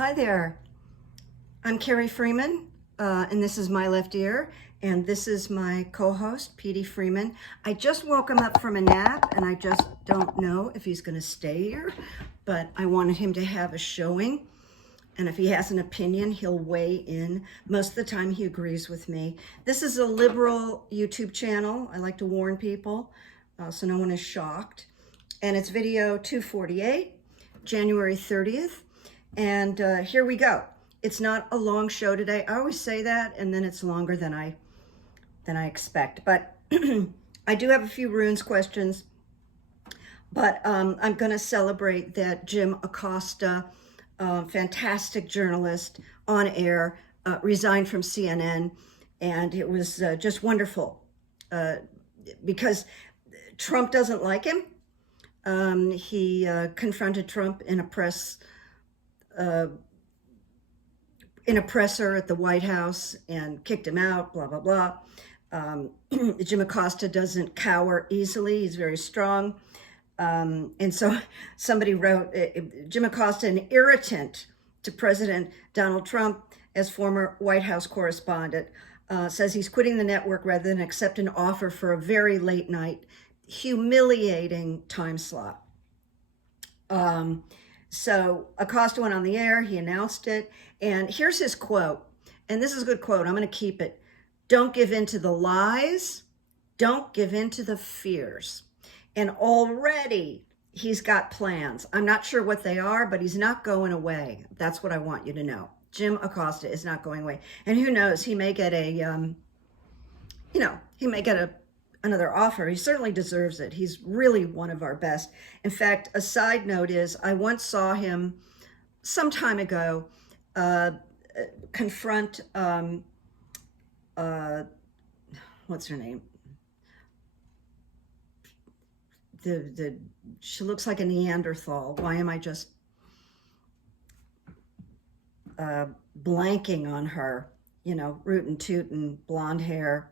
Hi there, I'm Carrie Freeman, and this is My Left Ear, and this is my co-host, Petey Freeman. I just woke him up from a nap, and I just don't know if he's gonna stay here, but I wanted him to have a showing, and if he has an opinion, he'll weigh in. Most of the time, he agrees with me. This is a liberal YouTube channel. I like to warn people, so no one is shocked. And it's video 248, January 30th. And here we go. It's not a long show today. I always say that, and then it's longer than I expect. But I do have a few runes questions. But I'm going to celebrate that Jim Acosta, fantastic journalist on air, resigned from CNN, and it was just wonderful because Trump doesn't like him. He confronted Trump in a presser at the White House and kicked him out, blah, blah, blah. Jim Acosta doesn't cower easily. He's very strong. And so somebody wrote, Jim Acosta, an irritant to President Donald Trump as former White House correspondent, says he's quitting the network rather than accept an offer for a very late night, humiliating time slot. So Acosta went on the air, he announced it, and here's his quote, and this is a good quote, I'm going to keep it. Don't give in to the lies, don't give in to the fears. And already he's got plans. I'm not sure what they are, but he's not going away. That's what I want you to know. Jim Acosta is not going away. And who knows, he may get another offer. He certainly deserves it. He's really one of our best. In fact, a side note is I once saw him some time ago confront, what's her name? She looks like a Neanderthal. Why am I just blanking on her? You know, rootin' tootin', blonde hair.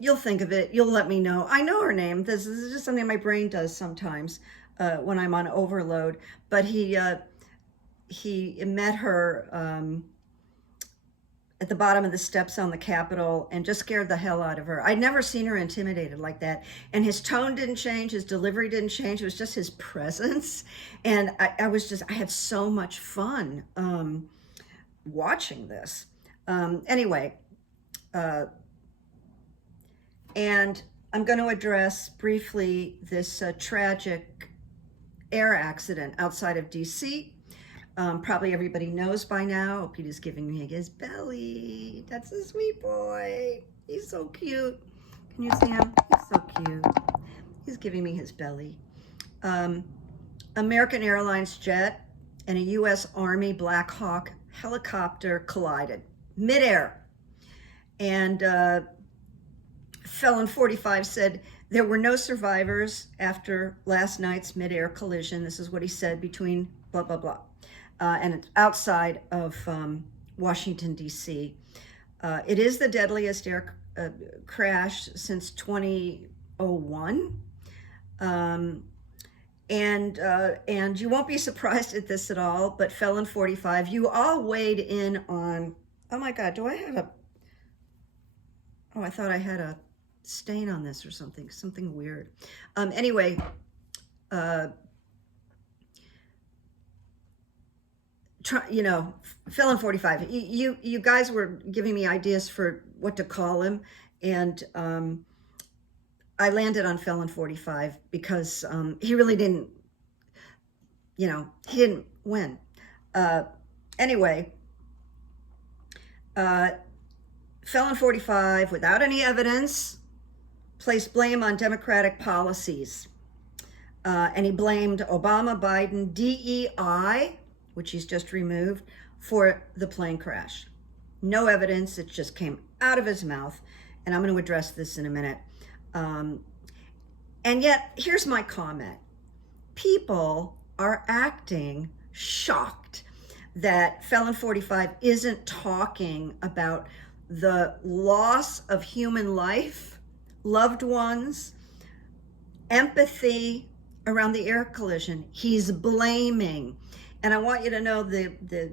You'll think of it. You'll let me know. I know her name. This is just something my brain does sometimes when I'm on overload. But he met her at the bottom of the steps on the Capitol and just scared the hell out of her. I'd never seen her intimidated like that. And his tone didn't change. His delivery didn't change. It was just his presence. And I had so much fun watching this. Anyway, and I'm going to address briefly this tragic air accident outside of DC. Probably everybody knows by now. Peter's giving me his belly. That's a sweet boy. He's so cute. Can you see him? He's so cute. He's giving me his belly. American Airlines jet and a U.S. Army Black Hawk helicopter collided midair. And Felon 45 said there were no survivors after last night's midair collision. This is what he said between blah, blah, blah. And it's outside of Washington, D.C. It is the deadliest air crash since 2001. And you won't be surprised at this at all, but Felon 45, you all weighed in on, oh my God, do I have a, oh, I thought I had a stain on this or something weird. Anyway, Felon 45, you guys were giving me ideas for what to call him, and I landed on Felon 45 because he really didn't, he didn't win. Anyway, Felon 45, without any evidence, placed blame on Democratic policies. And he blamed Obama, Biden, DEI, which he's just removed, for the plane crash. No evidence, it just came out of his mouth. And I'm going to address this in a minute. And yet, here's my comment. People are acting shocked that Felon 45 isn't talking about the loss of human life, loved ones, empathy around the air collision. He's blaming. And I want you to know the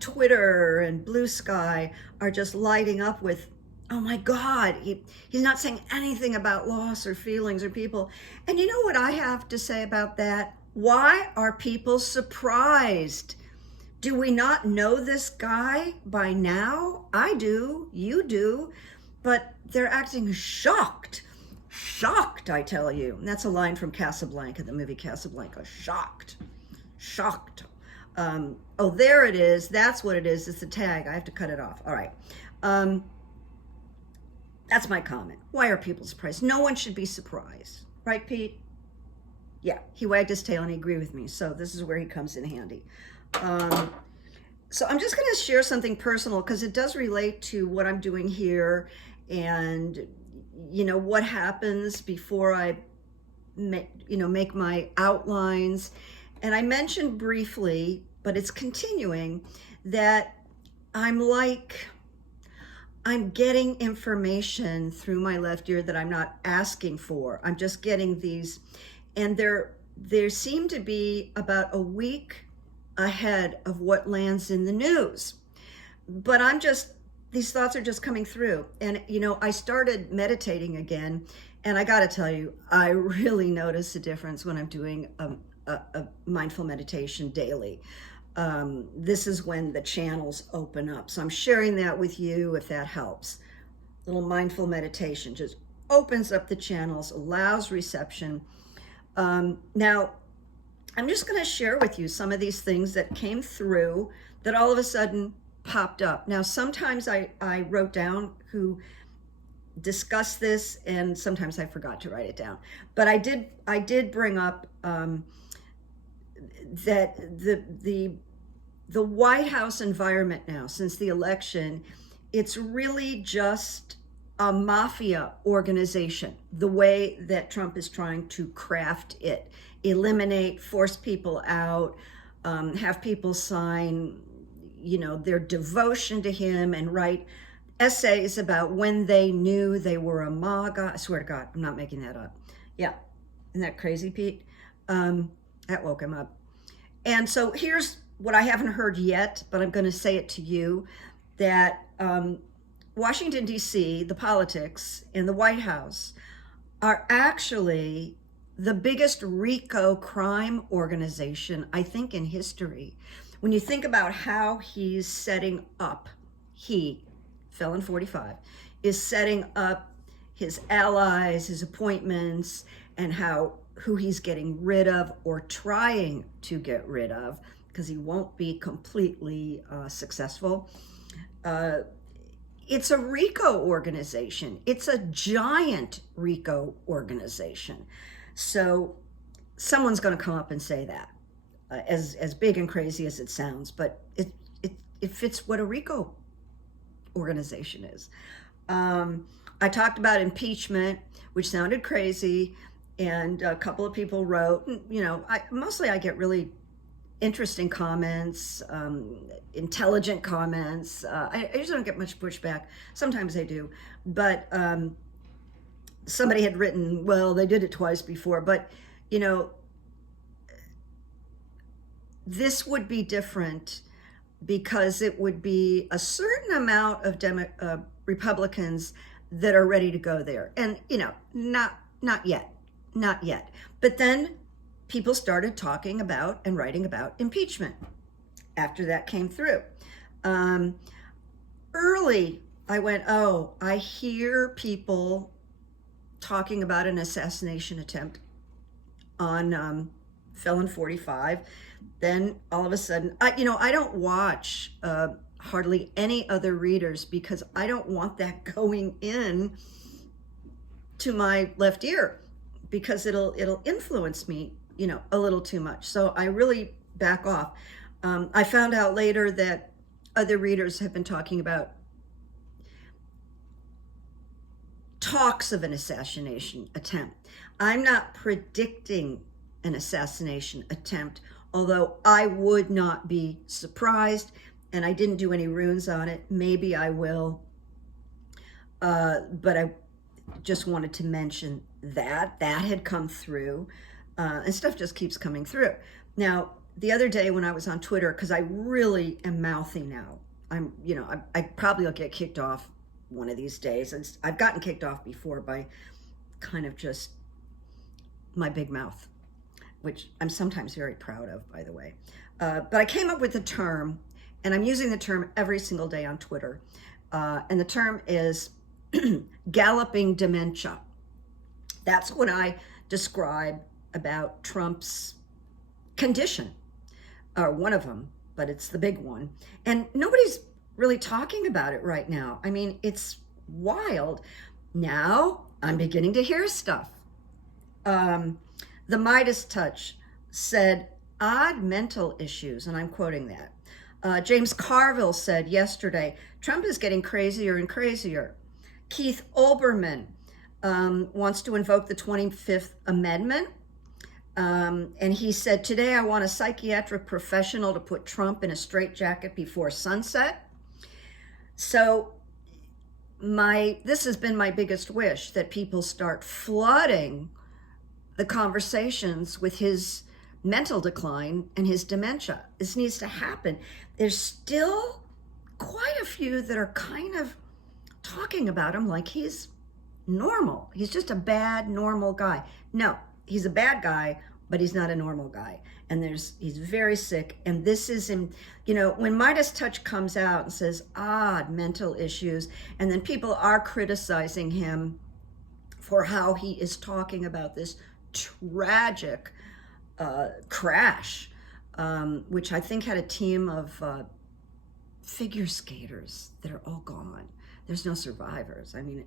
Twitter and Blue Sky are just lighting up with, oh my God, he's not saying anything about loss or feelings or people. And you know what I have to say about that? Why are people surprised? Do we not know this guy by now? I do, you do, but they're acting shocked. Shocked, I tell you. And that's a line from Casablanca, the movie Casablanca. Shocked. Shocked. Oh, there it is. That's what it is. It's a tag. I have to cut it off. All right. That's my comment. Why are people surprised? No one should be surprised. Right, Pete? Yeah, he wagged his tail and he agreed with me. So this is where he comes in handy. So I'm just going to share something personal because it does relate to what I'm doing here and, what happens before I make my outlines. And I mentioned briefly, but it's continuing, that I'm getting information through my left ear that I'm not asking for. I'm just getting these, and there seem to be about a week ahead of what lands in the news. But these thoughts are just coming through. And, I started meditating again, and I got to tell you, I really notice a difference when I'm doing a mindful meditation daily. This is when the channels open up. So I'm sharing that with you if that helps. Little mindful meditation just opens up the channels, allows reception. Now, I'm just going to share with you some of these things that came through that all of a sudden popped up. Now, sometimes I wrote down who discussed this, and sometimes I forgot to write it down. But I did bring up that the White House environment now, since the election, it's really just a mafia organization, the way that Trump is trying to craft it, eliminate, force people out, have people sign, their devotion to him and write essays about when they knew they were a MAGA. I swear to God, I'm not making that up. Yeah, isn't that crazy, Pete? That woke him up. And so here's what I haven't heard yet, but I'm going to say it to you, that Washington, D.C., the politics, and the White House are actually the biggest RICO crime organization, I think, in history. When you think about how he's setting up, Felon 45, is setting up his allies, his appointments, and who he's getting rid of or trying to get rid of, because he won't be completely successful. It's a RICO organization. It's a giant RICO organization. So someone's going to come up and say that, as big and crazy as it sounds, but it fits what a RICO organization is. I talked about impeachment, which sounded crazy, and a couple of people wrote, I get really interesting comments, intelligent comments. I usually don't get much pushback. Sometimes I do, but somebody had written, well, they did it twice before, but this would be different because it would be a certain amount of Republicans that are ready to go there. And, not yet. But then people started talking about and writing about impeachment after that came through. Early, I went, I hear people talking about an assassination attempt on Felon 45. Then all of a sudden, I don't watch hardly any other readers because I don't want that going in to my left ear, because it'll influence me, a little too much. So I really back off. I found out later that other readers have been talking about talks of an assassination attempt. I'm not predicting an assassination attempt, although I would not be surprised, and I didn't do any runes on it. Maybe I will, but I just wanted to mention that had come through, and stuff just keeps coming through. Now, the other day when I was on Twitter, because I really am mouthy now, I probably will get kicked off one of these days. And I've gotten kicked off before by kind of just my big mouth, which I'm sometimes very proud of, by the way. But I came up with the term, and I'm using the term every single day on Twitter. And the term is galloping dementia. That's what I describe about Trump's condition, or one of them, but it's the big one. And nobody's really talking about it right now. I mean, it's wild. Now I'm beginning to hear stuff. The Midas Touch said odd mental issues, and I'm quoting that. James Carville said yesterday, Trump is getting crazier and crazier. Keith Olbermann wants to invoke the 25th Amendment. And he said, today I want a psychiatric professional to put Trump in a straitjacket before sunset. So this has been my biggest wish, that people start flooding the conversations with his mental decline and his dementia. This needs to happen. There's still quite a few that are kind of talking about him like he's normal. He's just a bad, normal guy. No, he's a bad guy, but he's not a normal guy. And he's very sick. And this is him, when Midas Touch comes out and says odd mental issues, and then people are criticizing him for how he is talking about this tragic crash, which I think had a team of figure skaters that are all gone. There's no survivors. I mean,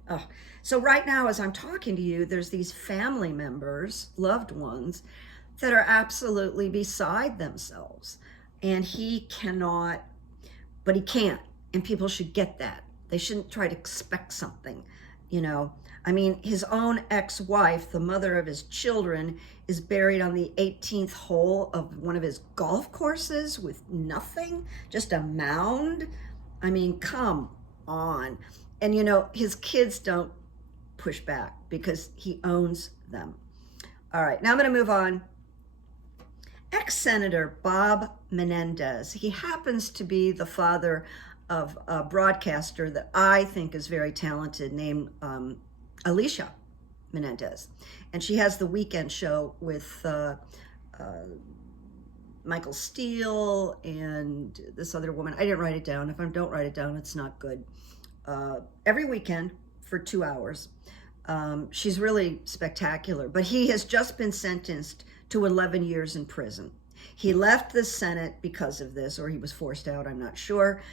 so right now, as I'm talking to you, there's these family members, loved ones, that are absolutely beside themselves. And he cannot, but he can't. And people should get that. They shouldn't try to expect something, I mean, his own ex-wife, the mother of his children, is buried on the 18th hole of one of his golf courses with nothing, just a mound. I mean, come on. And his kids don't push back because he owns them. All right, now I'm going to move on. Ex-Senator Bob Menendez. He happens to be the father of a broadcaster that I think is very talented named Alicia Menendez. And she has the weekend show with Michael Steele and this other woman. I didn't write it down. If I don't write it down, it's not good. Every weekend for 2 hours. She's really spectacular. But he has just been sentenced to 11 years in prison. He left the Senate because of this, or he was forced out, I'm not sure.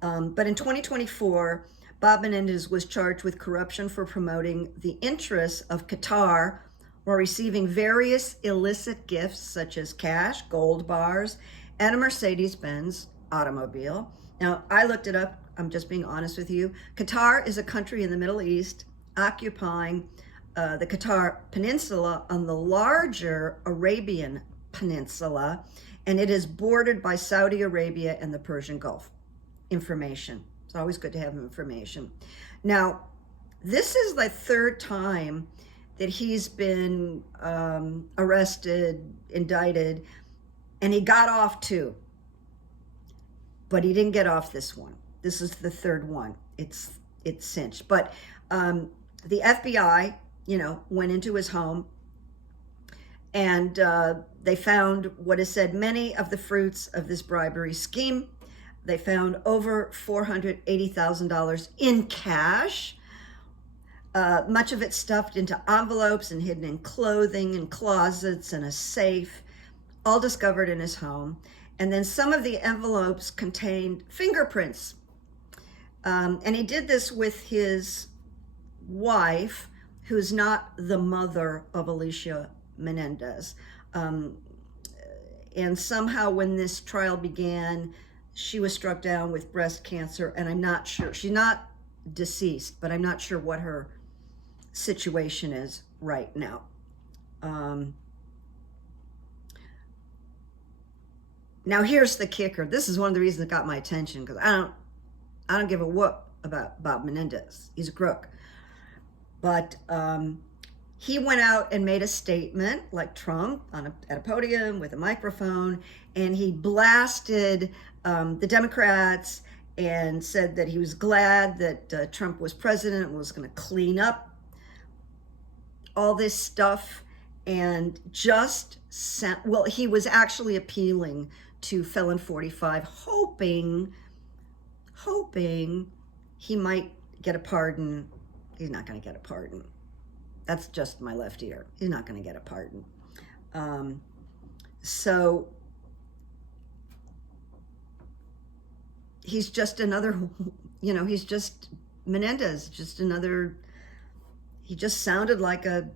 But in 2024, Bob Menendez was charged with corruption for promoting the interests of Qatar while receiving various illicit gifts such as cash, gold bars, and a Mercedes-Benz automobile. Now, I looked it up. I'm just being honest with you. Qatar is a country in the Middle East occupying the Qatar Peninsula on the larger Arabian Peninsula, and it is bordered by Saudi Arabia and the Persian Gulf. Information. It's always good to have information. Now, this is the third time that he's been arrested, indicted, and he got off too. But he didn't get off this one. This is the third one. It's cinched. But the FBI, went into his home, and they found what is said many of the fruits of this bribery scheme. They found over $480,000 in cash, much of it stuffed into envelopes and hidden in clothing and closets and a safe, all discovered in his home. And then some of the envelopes contained fingerprints. And he did this with his wife, who's not the mother of Alicia Menendez. And somehow when this trial began, she was struck down with breast cancer, and I'm not sure, she's not deceased, but I'm not sure what her situation is right now. Now here's the kicker. This is one of the reasons that got my attention, because I don't give a whoop about Bob Menendez. He's a crook. But he went out and made a statement like Trump at a podium with a microphone, and he blasted the Democrats and said that he was glad that Trump was president and was going to clean up all this stuff, and just sent, well, he was actually appealing to Felon 45, hoping he might get a pardon. He's not going to get a pardon. That's just my left ear. He's not going to get a pardon. So he's just another, he's just Menendez, just another, he just sounded like a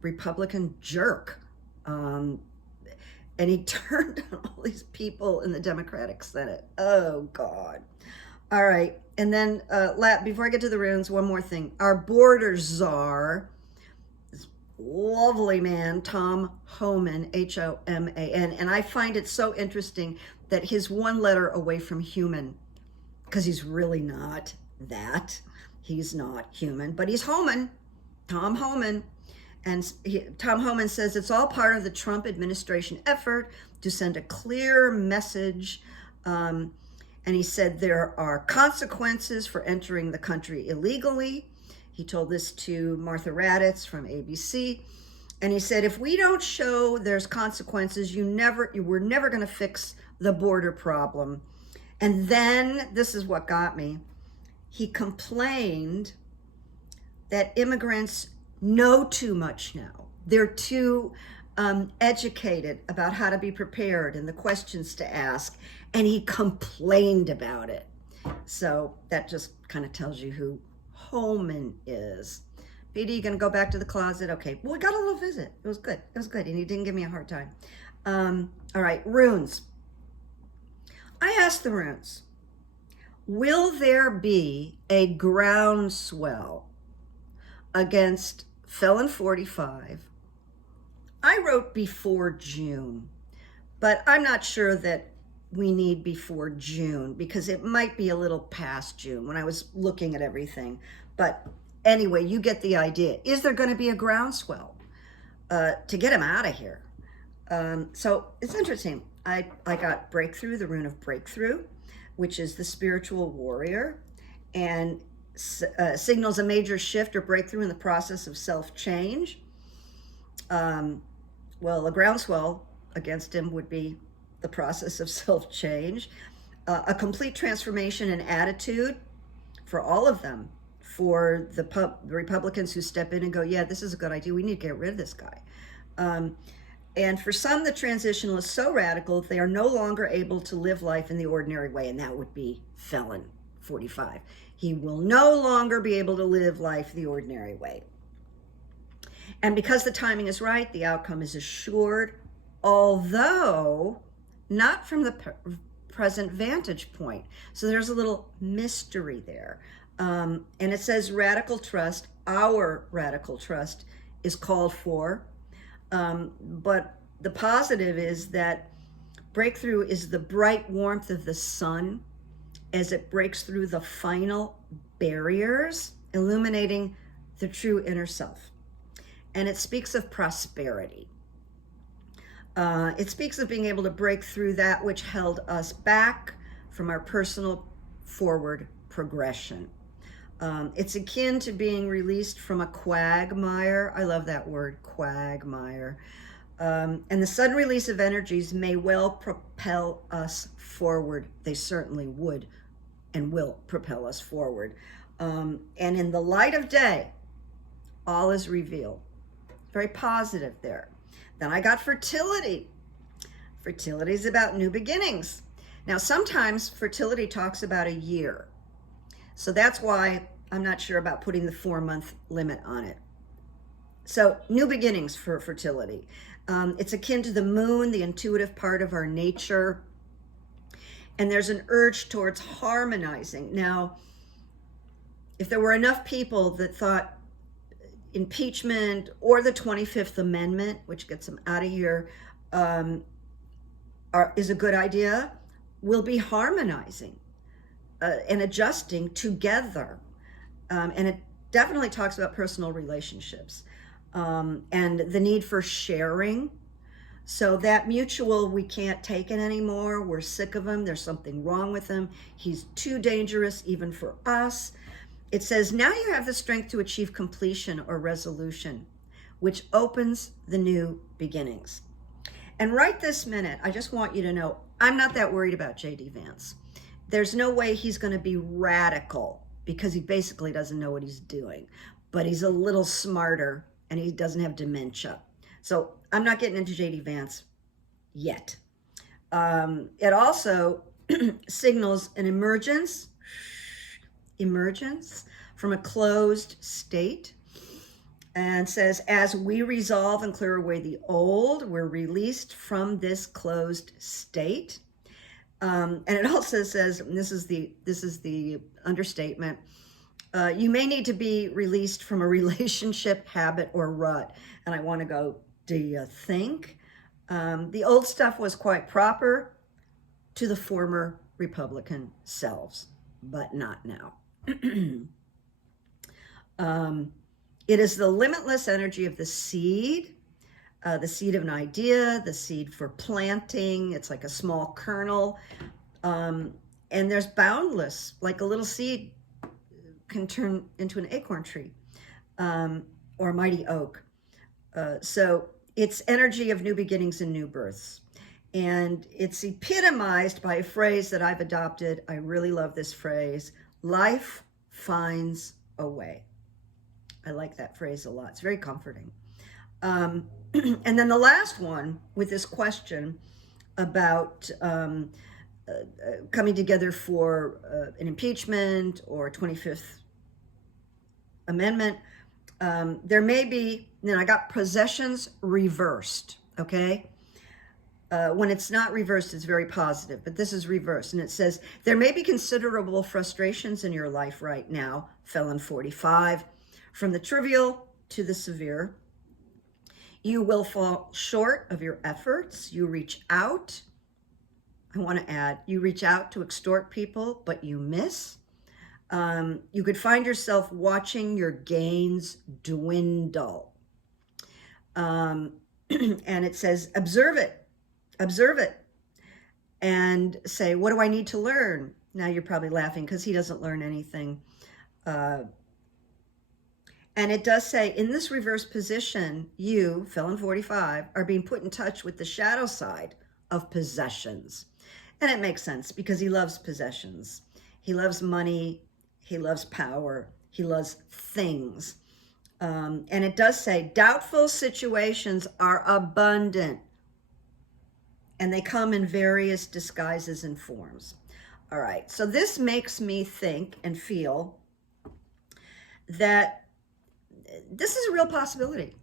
Republican jerk. And he turned on all these people in the Democratic Senate. Oh, God. All right. And then before I get to the runes, one more thing. Our border czar, this lovely man, Tom Homan, Homan, and I find it so interesting that he's one letter away from human, because he's really not that. He's not human, but he's Homan, Tom Homan. And Tom Homan says it's all part of the Trump administration effort to send a clear message. And he said there are consequences for entering the country illegally. He told this to Martha Raddatz from ABC. And he said, if we don't show there's consequences, we're never going to fix the border problem. And then, this is what got me, he complained that immigrants know too much now. They're too educated about how to be prepared and the questions to ask, and he complained about it. So that just kind of tells you who Homan is. Petey, you gonna go back to the closet? Okay, well, we got a little visit. It was good, and he didn't give me a hard time. All right, runes. I asked the runes, will there be a groundswell against Felon 45? I wrote before June, but I'm not sure that we need before June, because it might be a little past June when I was looking at everything. But anyway, you get the idea. Is there going to be a groundswell to get him out of here? So it's interesting. I got breakthrough, the rune of breakthrough, which is the spiritual warrior, and signals a major shift or breakthrough in the process of self-change. Well, a groundswell against him would be the process of self-change. A complete transformation in attitude for all of them. For the Republicans who step in and go, yeah, this is a good idea. We need to get rid of this guy. And for some, the transition is so radical that they are no longer able to live life in the ordinary way. And that would be Felon 45. He will no longer be able to live life the ordinary way. And because the timing is right, the outcome is assured, although not from the present vantage point. So there's a little mystery there. And it says radical trust, our radical trust is called for. But the positive is that breakthrough is the bright warmth of the sun as it breaks through the final barriers, illuminating the true inner self. And it speaks of prosperity. It speaks of being able to break through that which held us back from our personal forward progression. It's akin to being released from a quagmire. I love that word, quagmire. And the sudden release of energies may well propel us forward. They certainly would and will propel us forward. And in the light of day, all is revealed. Very positive there. Then I got fertility. Fertility is about new beginnings. Now, sometimes fertility talks about a year. So that's why I'm not sure about putting the 4-month limit on it. So new beginnings for fertility. It's akin to the moon, the intuitive part of our nature. And there's an urge towards harmonizing. Now, if there were enough people that thought impeachment or the 25th Amendment, which gets them out of here, is a good idea, we'll be harmonizing and adjusting together. And it definitely talks about personal relationships. and the need for sharing. So that mutual, we can't take it anymore. We're sick of him. There's something wrong with him. He's too dangerous even for us. It says, now you have the strength to achieve completion or resolution, which opens the new beginnings. And right this minute, I just want you to know, I'm not that worried about J.D. Vance. There's no way he's going to be radical because he basically doesn't know what he's doing, but he's a little smarter and he doesn't have dementia. So I'm not getting into J.D. Vance yet. It also signals an emergence from a closed state, and says, as we resolve and clear away the old, we're released from this closed state. And it also says, and this is the understatement, you may need to be released from a relationship, habit, or rut. And I want to go, do you think? The old stuff was quite proper to the former Republican selves, but not now. It is the limitless energy of the seed of an idea, the seed for planting. It's like a small kernel. And there's boundless, like a little seed can turn into an acorn tree or a mighty oak. So it's energy of new beginnings and new births. And it's epitomized by a phrase that I've adopted. I really love this phrase. Life finds a way. I like that phrase a lot. It's very comforting. And then the last one with this question about coming together for an impeachment or 25th Amendment. There may be, then I got possessions reversed, okay? When it's not reversed, it's very positive, but this is reversed. And it says, there may be considerable frustrations in your life right now, felon 45, from the trivial to the severe. You will fall short of your efforts. You reach out. I want to add, you reach out to extort people, but you miss. You could find yourself watching your gains dwindle. And it says, observe it, and say, what do I need to learn? Now you're probably laughing because he doesn't learn anything. And it does say, in this reverse position, you, felon 45, are being put in touch with the shadow side of possessions. And it makes sense because he loves possessions. He loves money. He loves power. He loves things. And it does say, doubtful situations are abundant. And they come in various disguises and forms. All right, so this makes me think and feel that this is a real possibility.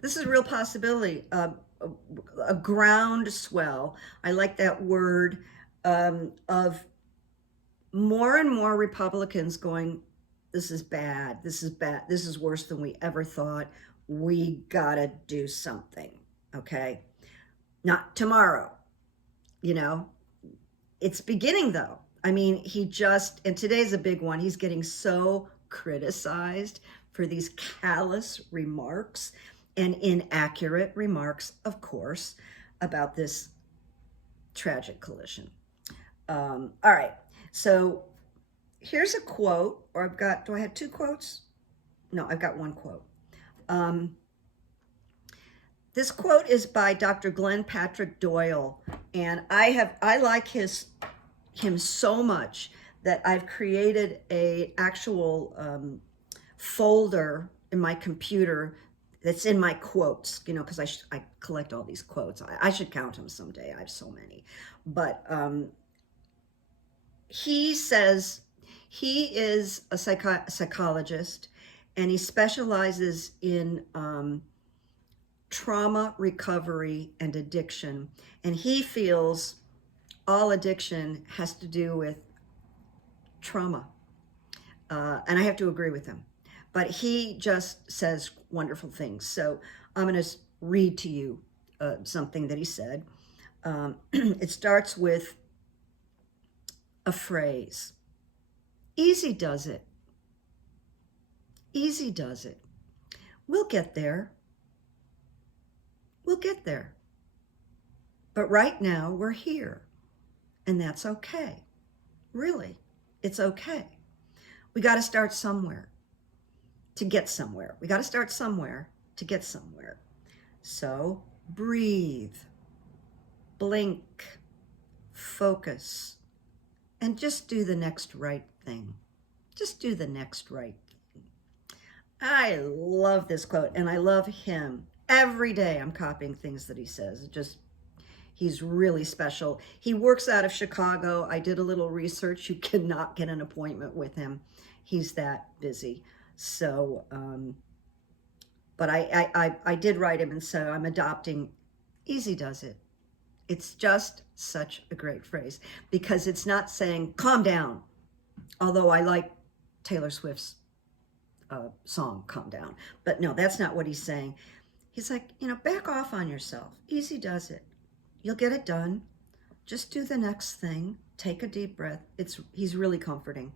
This is a real possibility. A groundswell, I like that word, of more and more Republicans going, this is bad, this is bad, this is worse than we ever thought. We gotta do something, okay? Not tomorrow, you know? It's beginning though. I mean, and today's a big one, he's getting so criticized for these callous remarks and inaccurate remarks, of course, about this tragic collision. All right, so here's a quote, or do I have two quotes? No, I've got one quote. This quote is by Dr. Glenn Patrick Doyle, and I like him so much that I've created a actual folder in my computer that's in my quotes, you know, because I collect all these quotes. I should count them someday. I have so many. But he says he is a psychologist, and he specializes in trauma recovery and addiction. And he feels all addiction has to do with trauma. And I have to agree with him. But he just says wonderful things. So I'm going to read to you something that he said. It starts with a phrase. Easy does it. Easy does it. We'll get there. We'll get there. But right now we're here, and that's okay. Really, it's okay. We got to start somewhere to get somewhere. We got to start somewhere to get somewhere. So breathe, blink, focus, and just do the next right thing. Just do the next right thing. I love this quote, and I love him. Every day I'm copying things that he says. He's really special. He works out of Chicago. I did a little research. You cannot get an appointment with him. He's that busy. So, but I did write him, and so I'm adopting easy does it. It's just such a great phrase because it's not saying calm down, although I like Taylor Swift's song, Calm Down. But no, that's not what he's saying. He's like, back off on yourself. Easy does it. You'll get it done. Just do the next thing. Take a deep breath. He's really comforting.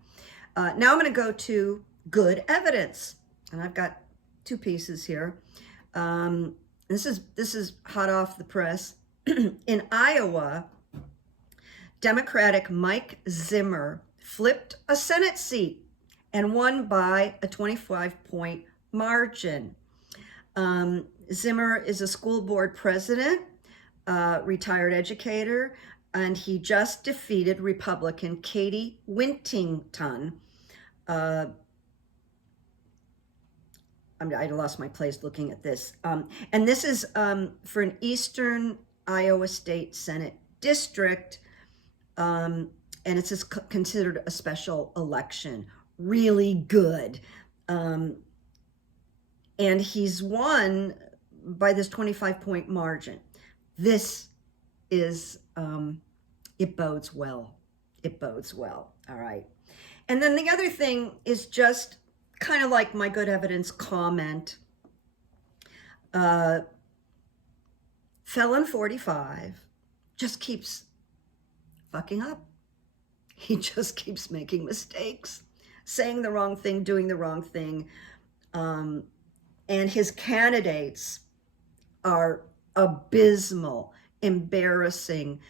Now I'm going to go to good evidence. And I've got two pieces here. This is hot off the press. In Iowa, Democratic Mike Zimmer flipped a Senate seat and won by a 25-point margin. Zimmer is a school board president, retired educator, and he just defeated Republican Katie Wintington. I lost my place looking at this. And this is for an Eastern Iowa State Senate district, and it's considered a special election. Really good. And he's won by this 25-point margin. This is, it bodes well. It bodes well. All right. And then the other thing is just kind of like my good evidence comment. Felon 45 just keeps fucking up. He just keeps making mistakes, saying the wrong thing, doing the wrong thing. And his candidates are abysmal, embarrassing.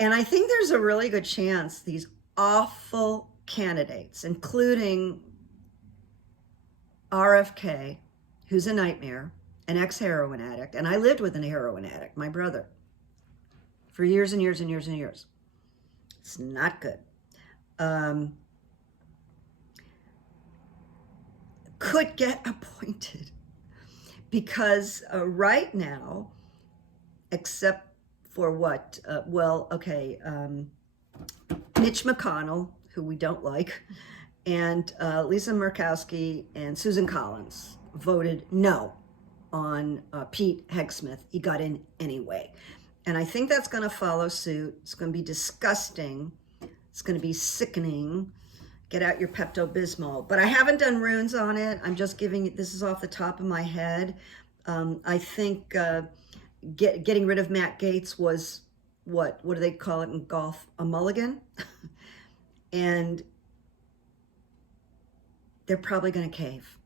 And I think there's a really good chance these awful candidates, including RFK, who's a nightmare, an ex-heroin addict, and I lived with a heroin addict, my brother, for years and years and years and years. It's not good. Could get appointed because right now, except for what? Mitch McConnell, who we don't like, and Lisa Murkowski and Susan Collins voted no on Pete Hegseth. He got in anyway. And I think that's going to follow suit. It's going to be disgusting. It's going to be sickening. Get out your Pepto-Bismol. But I haven't done runes on it. I'm just giving, this is off the top of my head. I think getting rid of Matt Gaetz was, what do they call it in golf? A mulligan? And they're probably going to cave.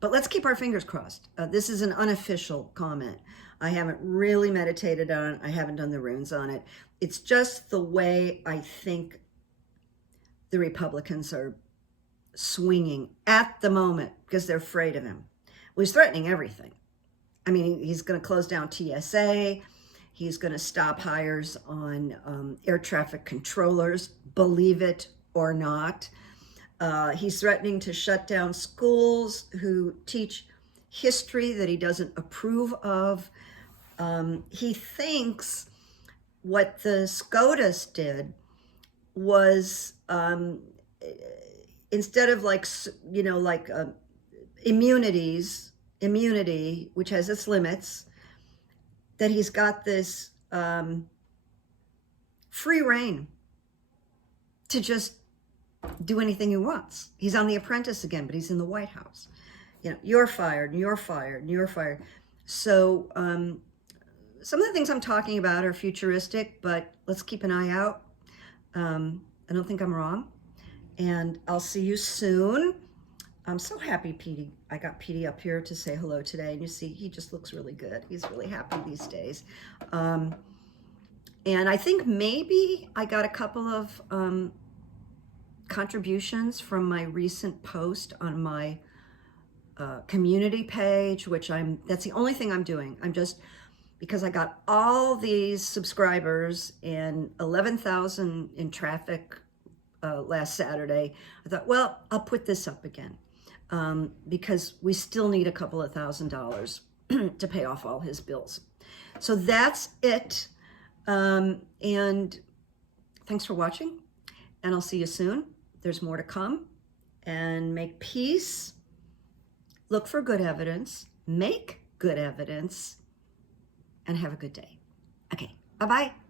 But let's keep our fingers crossed. This is an unofficial comment. I haven't really meditated on it. I haven't done the runes on it. It's just the way I think the Republicans are swinging at the moment because they're afraid of him. Well, he's threatening everything. I mean, he's going to close down TSA. He's going to stop hires on air traffic controllers, believe it or not. He's threatening to shut down schools who teach history that he doesn't approve of. He thinks what the SCOTUS did was instead of immunity, which has its limits, that he's got this free reign to just do anything he wants. He's on The Apprentice again, but he's in the White House. You're fired, and you're fired, and you're fired. So some of the things I'm talking about are futuristic, but let's keep an eye out. I don't think I'm wrong. And I'll see you soon. I'm so happy I got Petey up here to say hello today. And you see, he just looks really good. He's really happy these days. And I think maybe I got a couple of contributions from my recent post on my community page, which that's the only thing I'm doing. I'm just, because I got all these subscribers and 11,000 in traffic last Saturday, I thought, well, I'll put this up again because we still need a couple of $1,000s to pay off all his bills. So that's it. And thanks for watching, and I'll see you soon. There's more to come. And make peace. Look for good evidence. Make good evidence. And have a good day. Okay, bye-bye.